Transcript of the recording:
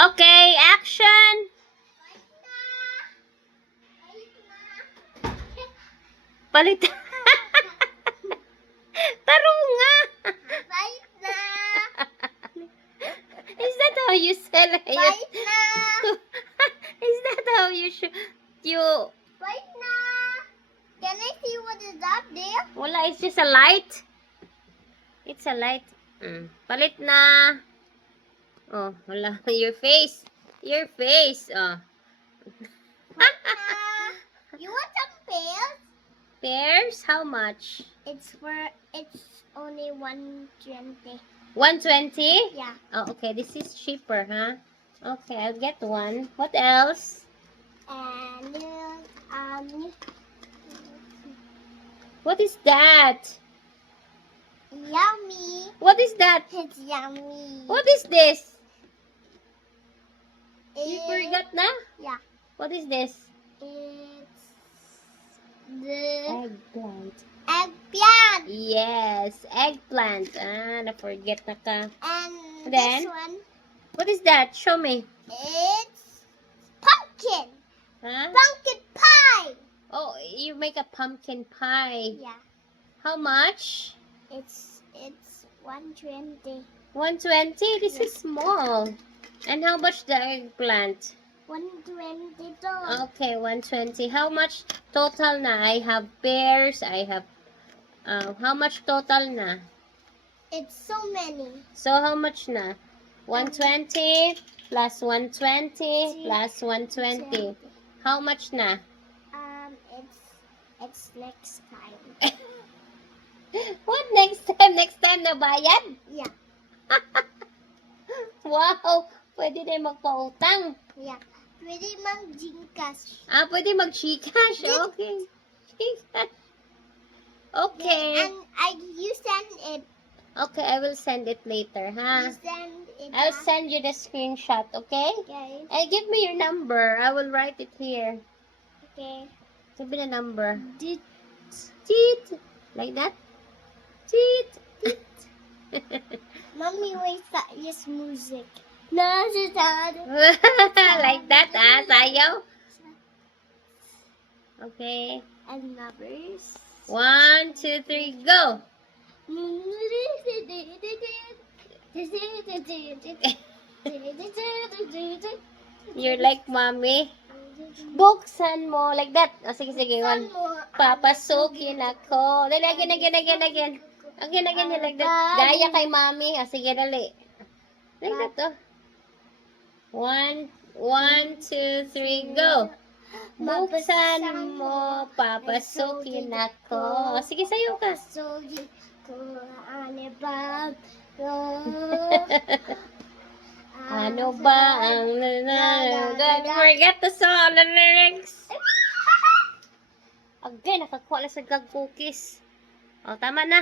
Okay, action! Palit. Tarunga! Is that how you sell it? Is that how you Can I see what is up there? Wala, it's just a light. It's a light. Palit na. Oh, wala. Your face. Your face. Oh. You want some pears? Pears? How much? It's only 120. 120? Yeah. Oh, okay. This is cheaper, huh? Okay, I'll get one. What else? And What is that? yummy. What is that? It's yummy. What is this? You It- forgot na? Yeah. What is this? It's the Eggplant. eggplant. Yes, eggplant. Na-forget na ka. And Then? this one, What is that? Show me. it's pumpkin. Huh? Pumpkin pie. Oh, you make a pumpkin pie. Yeah. How much? It's 120. 120? This is small. And how much the eggplant? 120 dollars. Okay, 120. How much total na? I have pears. I have... how much total na? It's so many. So, how much na? 120 plus 120 plus 120. How much na? It's next time. What next time? Next time na bayad? Yeah. Wow! Pwede na magpautang. Yeah. Pwede mang Gcash. Pwede mag-Gcash. Okay. Gcash. Okay. And you send it. Okay, I will send it later, You ha? send it. I'll send you the screenshot, okay? Okay. Give me your number. I will write it here. Okay. Give me the number. Did Cheat. Like that? Cheat. Mommy wait that is music. Like that, sayaw? Okay. And numbers. 1, 2, 3, go! You're like mommy. Buksan mo. Like that. Sige, sige. One. Papasukin ako. Dali, again. Again, like that. Gaya kay mommy. Sige, dali. Like that, oh. 1, 2, 3, go. Buksan mo, papasukin ako. Sige, sayo ka. Ano ba ang don't forget the song, the lyrics. Again, nakakuha na sa gag cookies. O, tama na.